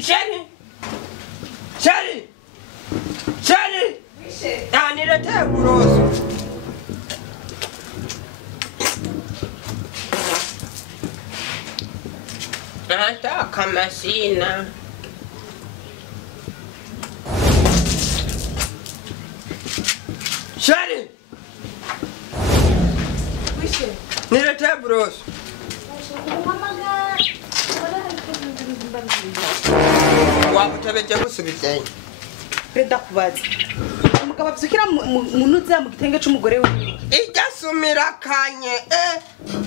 Sheri! Niletee buroso. Nataka masina. Sheri! Niletee buroso. Waba utabeje gusubizanya. Reda kubaza. Umugabo avyukira munuza mu gitenge c'umugore we. Igasumira kanye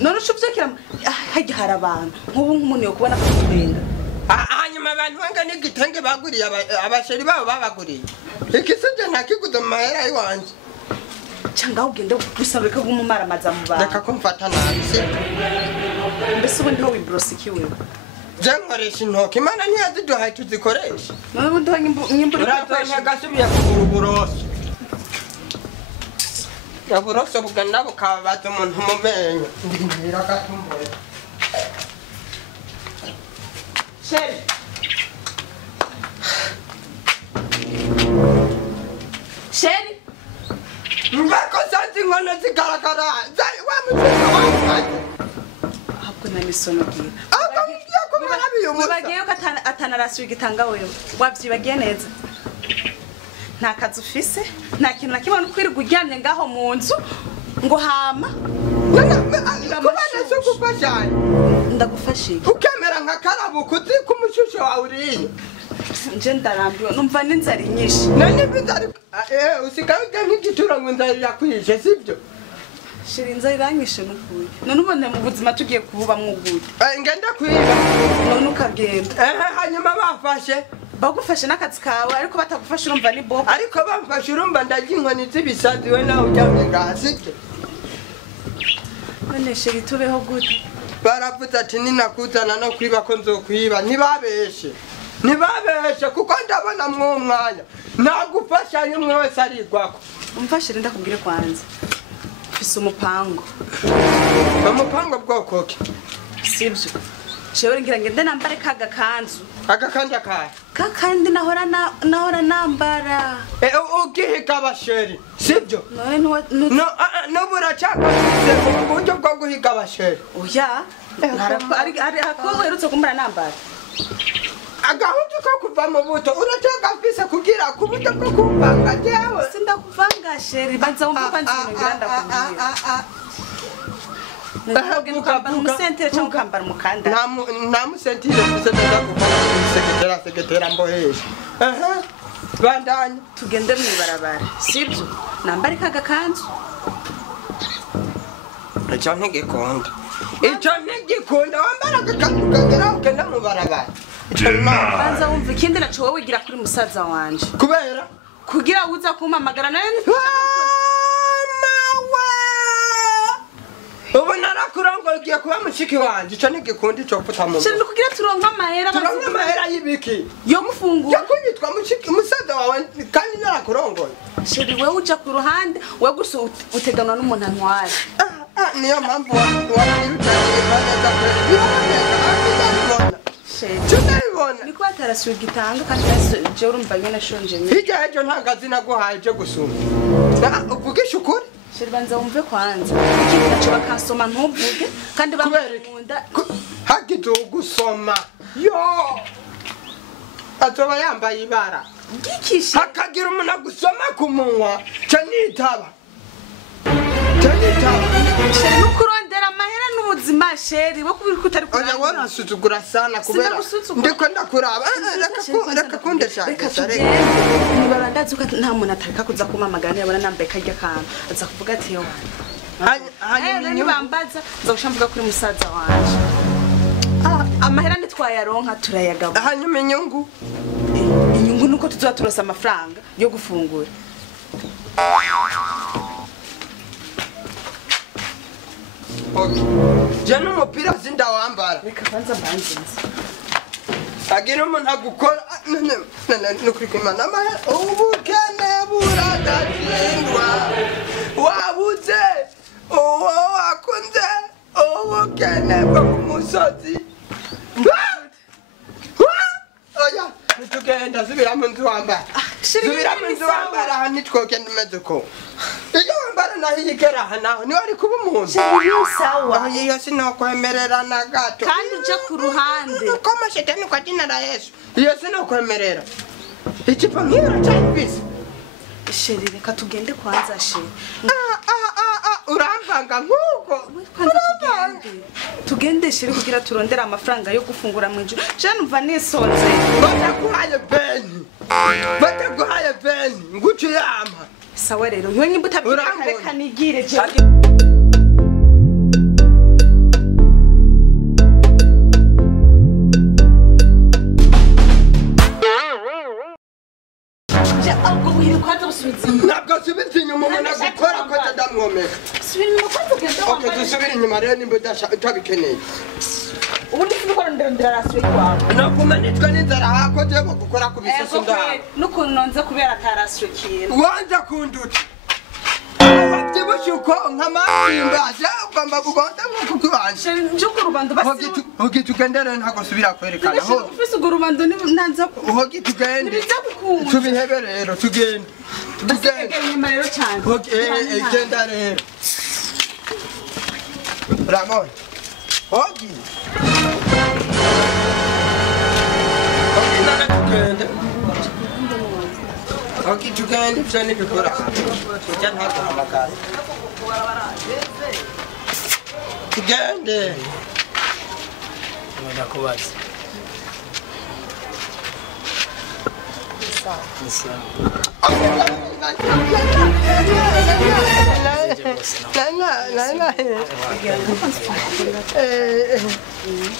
None uvyukira hajya harabantu. Nkubu nk'umuntu yo kubona ko twenga. Hanyuma abantu banga n'igitenge baguriye abasheri babo babaguriye. Ikisije ntakiguze mu mahera yiwanje. Cyangwa ugende gusabika gumumara maza mu bantu. Reka ko mfata nabi se. Mbese ubundi ho wibrosiki wewe. Jankoresha intoki Imana ntiyaziduhaye tuzikoresha. None ubundi ho nyimburi Uratanya gasubiye kugura uburoso. Ya buroso bugana bukabaza umuntu mu menyo. Ndimira gatumboye. Sheri. Sheri. Mbako santi ngono zigaragara. Zai wa mutego wangu. Habwo na misono giye. Mubagiye ko atanarasuye igitanga wewe. Wavyibagiye neza. Nta kazi ufise, nta kintu nakibona kwirirwa uryamye ngaho mu nzu ngo hama. Kubana so gufashanya. Ndagufashije. Ukemera nka karabuku uzi ko umushusho wawe uriye. Nje ndarambiwe numva n'inzara nyinshi. None bizari usigaye nk'igituro ngo inzara yakwishe sibyo? Shira inzara iranyishe n'ukuye. None ubone mu buzima tugiye kububa mwugude. Ngenda kwiba. None ukagenda. Hanyuma bafashe. Bagufashe n'akazi kawe ariko batagufashe urumva ni bo. Ariko bamfashe urumva ndaginkoni zibisazi we nawe ujyamye gasi. None shira tubeho gute? Baravuze ati ninakuzana no kwiba ko nzokwiba ntibabeshe. Ntibabeshe kuko ndabona mwumwanya. Nagufashanye umwe wese arigwako. Umfashire ndakubwire kwanza. Fise umupango. Umupango bwoko ki? Sibyo. Shewe ngira ngende nambare kaga kanzu. Agakanja kahe? Kakandi nahora nambara. Ugihika abasheri sibyo? None no buracaka mu buryo bwo guhiga abasheri. Oya. Ari ako herutse kumbara nambara. Agahutu ko kuva mu buto uracaka afise kugira ku buryo bwo kumbanga jewe. Sindakuvanga sheri banza umva nzino ngiranda kubwira. Ukambara umusentere cyangwa ukambara umukanda. Nta musentire ufise neza kuva sekretera mbohesha. Bandanye tugende mwibarabara sibyo nambari kaga kanzu. Icyo ntigikunda wambara agakanzu kagera ugenda mu barabara. Banza wumva ikindi naco wowe wigira kuri musaza wanje. Kubera kugira uza kumpamagara nayo ubu narakurongoye ugiye kuba mushiki wanje ico ntigikunda ico gupfuta mu Sheri kugira turonka amahera y'ibiki yo gufungura yakunyitwa mushiki musaza wawe kandi narakurongoye. Sheri wewe uja ku ruhande we gusa uteganwa n'umuntu antwara. Niyo mpamvu wabirutanye neza kure. Tunabibona niko atarasuye igitanga kandi je urumva nyene shonje nyene. Hirya ejo nta kazi naguhaye je gusuma. Uvugisha ukuri? Sheri banza wumve kwanza. Ikindi naco bakansoma ntuvuge kandi bakunda hagize ugusoma. Yo atoba yambaye ibara. Gikishe hakagira umuntu agusoma ku munwa canitaba. Sheri nukurondera amahera n'ubuzima sheri wo kubiri kutari ko oya warasuzugura sana kubera ndiko ndakuraba reka kundesha nibara ndazuka nta muntu atareka kuza kumamagana yabona nambaye kajya kantu aza kuvuga ati yo hanyuma bambaza nzagushamvuga kuri musaza wanje amahera nitwayaronka turayagaba hanyuma inyungu nuko tuzoturosa amafaranga yo gufungura. Jana umupira zinda wambara. Reka kwanza mbanzinze. Agira umuntu agukora nukuri kwimana amahera ubukene buradatsindwa wabuze uwo wakunze ubukene bwo ku musozi. Oya subira mu nzu wambara aha nitwogenda umeze uko iyo wambara naho igera aha naho niwe ari kuba umuntu sawa iyo sinokwemerera na gato kandi uje ku ruhande ko mashetani kwa jina la Yesu iyo sinokwemerera ikipa nk'iyo cyabise sheri reka tugende kwanza sheri urambanga nk'uko kwanza tugende sheri kugira turondera amafaranga yo gufungura mu nzu je numva nisonze bataguhaye beni ngucu yama sawa rero nyo nyimba utabyika reka nigire je ntabwo subira inyuma umuntu agukora ko ndamwomeka okay dusubire inyuma rero nimba utabikeneye ubundi sinukora ndondera raswe kwawe nakumanitswe n'inzara hakoze gukora ku bisoso ndaho nukuntu nonze kubera ataraswe kintu wanza kunduta wabyibushe uko nk'amashimba ugomba kugonda nk'uko kwibanje nje ku rubando basi hogi tugendere ntabwo subira kwerekana ho ufise urwo rubando nanza hogi tugende nibiza gukunda tubihebe rero tugende nyuma rero cyane hogi genda rero Ramon hogi nana tugende hogi tugende cyane bikora tujya ntabwo hamagara tugende ndakubaza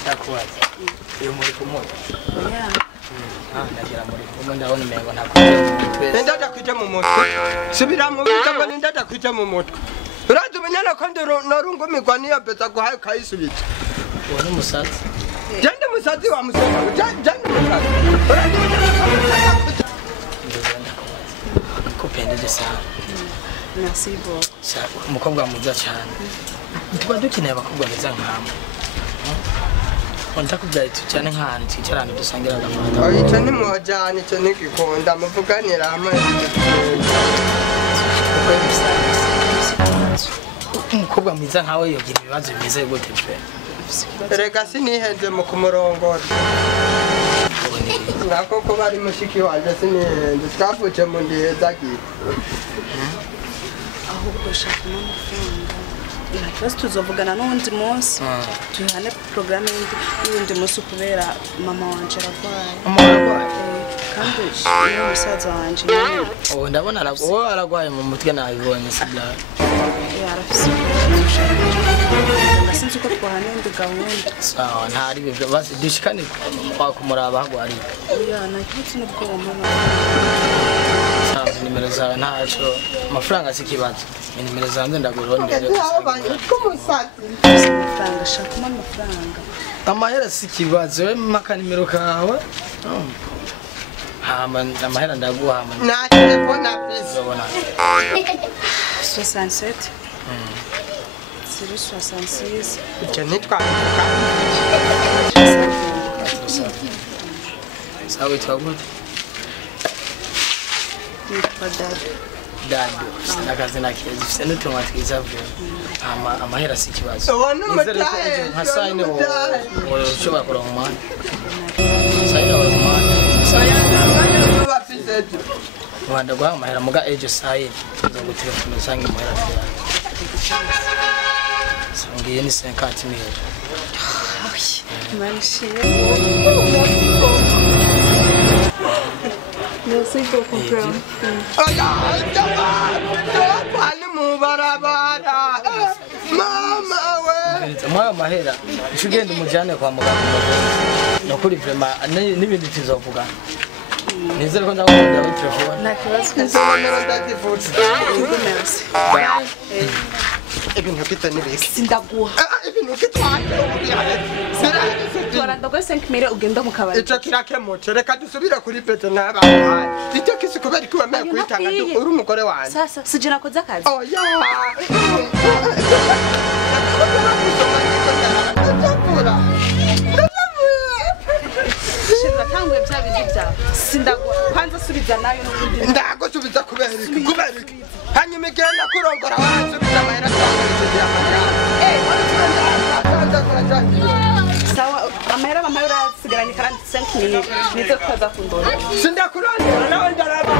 ndakubaza iyo muri kumwe ndagira muri kumwe ndabona umengo ntakuja ndada kuja mu mutwe subira mu bitabo ndada kuja mu mutwe uraje umenyana ko norungumirwa niyo beza guhaye kayisubije uwo ni umusazi jende musazi wa musoma jende musazi kupendeje sana merci beaucoup umukobwa mwiza cyane tuba dukeneye abakobwa beza nk'abo ndakubwira cyane nk'ahantu twicarana dusangira agafanta icyo ni mwojyana icyo ni gikunda muvuganira hamwe umukobwa mwiza nkawe yogira ibibazo bimeze gute pe reka sinihenze mu kumurongora nako ko bari mushiki wanje sinihenze twavuce mu ndiheza agiye ahubwo shaka n'amafaranga nta kibazo tuzovugana n'uwundi munsi tuhane porogaramu y'uwundi munsi kubera mama wanje ararwaye kandi niyo musaza wanje ubu ndabona aragwaye mu mutwe nabibonye sibla arafise sinzi uko twahana indi gahunda sawa ntari bivyo basi dushikane kwa kumuraba hagwari ntakitse n'ubwoba mama sawa nimero zawe ntaco amafaranga sikibazo nimero zanjye ndagurondere amafaranga shakamo amafaranga amahera sikibazo we maka nimero kawe amahera ndaguha na telefone afise uzobona 67 066 icyo ntitwabivuga sawa witwa gute nitwa dado sinakazina keza ufise n'utunwa twiza vuba amahera sikibazo uwo ni umutahe nka saa yine ushobora kuronka umwanya saa yine waronka umwanya bafise Rwanda guha amahera muga ejo saa yine tuzogutelefona usange amahera tuyawe sangiye ni 50 mil Merci beaucoup, frère. Pani mu barabara mama we mwa mahera ugenda umujyane kwa muganga nokuri vraiment n'ibindi tuzovuga nizere ko ndakunda kuri telefone Nta kibazo. nzobonera ndazivutse Merci. ibintu kita nibiki Sindaguha. ibintu kitwake Tora ndago 5 mille ugenda mu kabari. icyo kirakemutse reka dusubire kuri pete n'abahaye icyo kisi kubera ko bameye kuyitanga uri umugore wanjye Sasa sijina koza kazi. oya Shira tangwe bya bindi bya. Sindaguha. Kwanza subiza nayo n'ubundi ndagusubiza kubera iki hanyuma igihe nakurongora wansubiza amahera twakoresheje sawa amahera bamayo urasigaranye 45 nizo twaza kundora sindakurongora nawe ndaraba